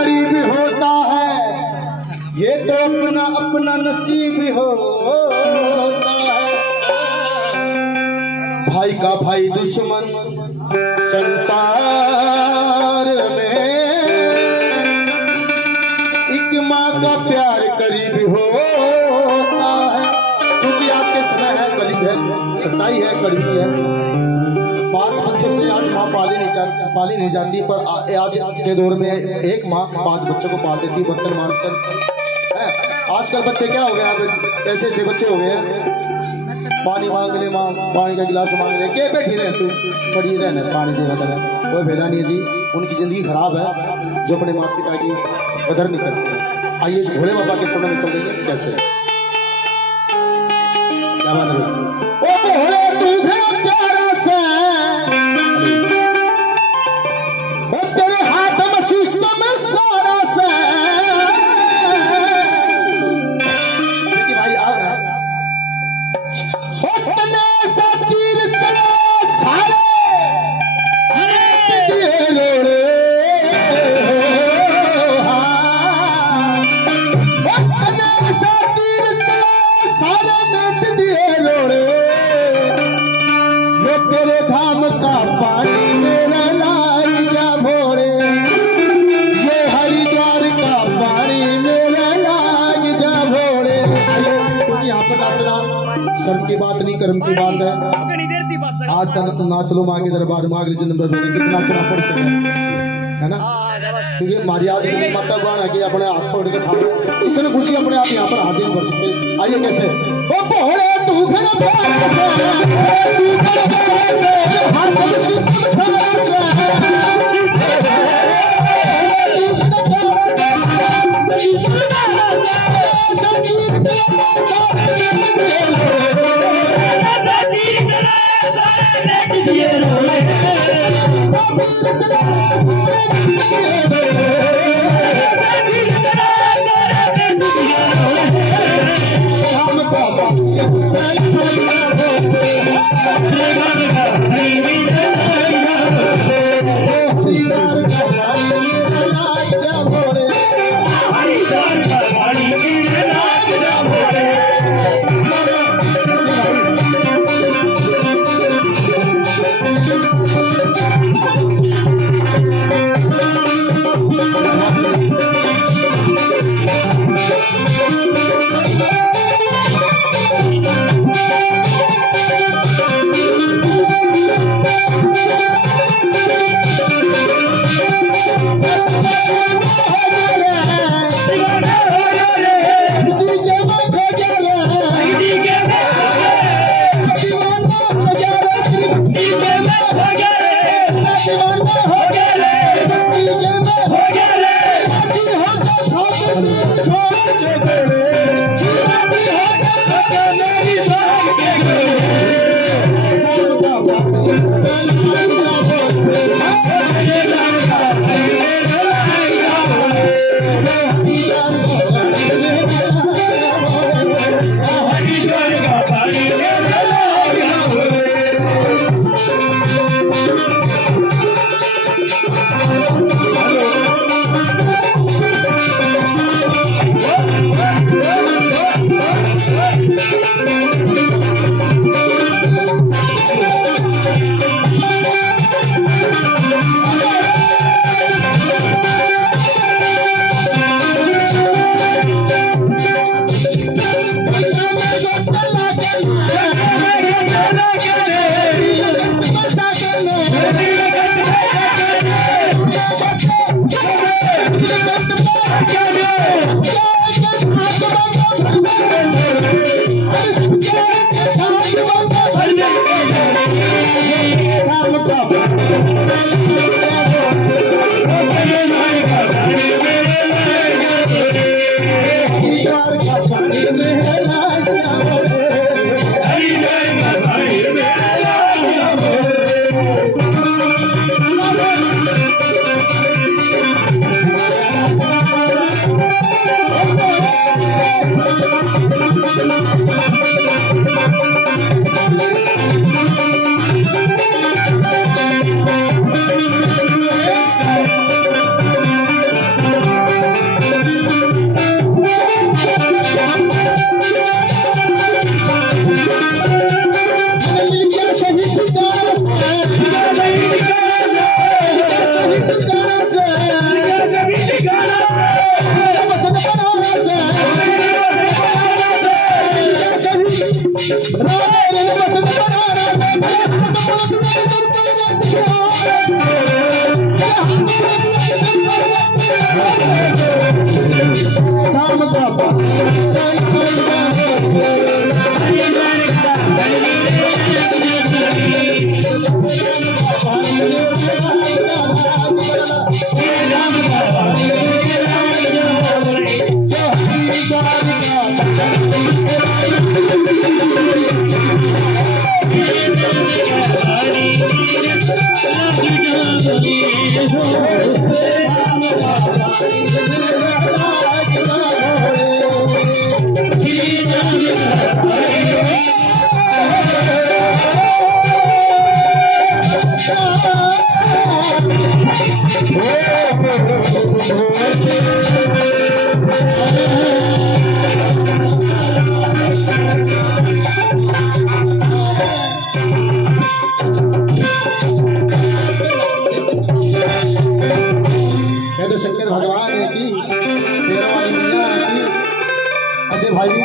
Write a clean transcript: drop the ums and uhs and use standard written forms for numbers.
करीब होता है, ये तो अपना अपना नसीब होता है। भाई का भाई दुश्मन संसार में, एक माँ का प्यार करीब होता है। क्योंकि आज के समय है, करीब है, सच्चाई है, करीबी है। 5 बच्चों से आज माँ पाली नहीं जाती, पर आज के दौर में एक माँ 5 बच्चों को पाल देती, बर्तन मांज कर। आजकल बच्चे क्या हो गए, ऐसे ऐसे बच्चे हो गए हैं, पानी मांग ले माँ, पानी का गिलास मांग ले, के बैठी रहे तू पड़ी रहने पानी दे बता। कोई फायदा नहीं है जी, उनकी जिंदगी खराब है जो अपने माता पिता की कदर नहीं करते। आइए भोले बाबा के समय में चल रही कैसे, क्या बात है। ओ भोले तू प्यारा से, ओ तेरे हाथ में सिस्टम सारा से। देखिए भाई आओ ना, तने सा तीर चला सारे दिए रोड़े, तने सा तीर चला सारे मिट दिए रोड़े। ये तेरे धाम का पानी मेरा लाई जा भोरे, ये हरिद्वार का पानी मेरा लाई जा भोरे। क्योंकि यहाँ पर नाचना शर्म की बात नहीं, कर्म की बात है। आज तक नाच लो माँ के दरबार में, अगले जन्म में कितना नाचना पड़ सके, है ना। क्योंकि हमारी आज माता बहन है कि अपने हाथ पकड़ के ठाकुर किसी ने खुशी अपने आप यहाँ पर हाजिर कर सकते। आइए कैसे, ओ भोले तू घर हेलो भगवान की, शेरों वाली मैया की, अजय भाई